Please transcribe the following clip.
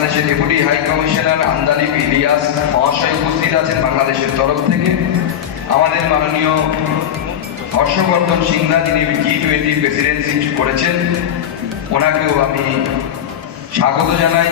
বাংলাদেশের deputy high commissioner Andalib Ilias মহাশয় উপস্থিত আছেন বাংলাদেশের তরফ থেকে। আমাদের মাননীয় হর্ষবর্ধন সিংহা, যিনি G20 প্রেসিডেন্সি করেছেন, ওনাকেও আমি স্বাগত জানাই।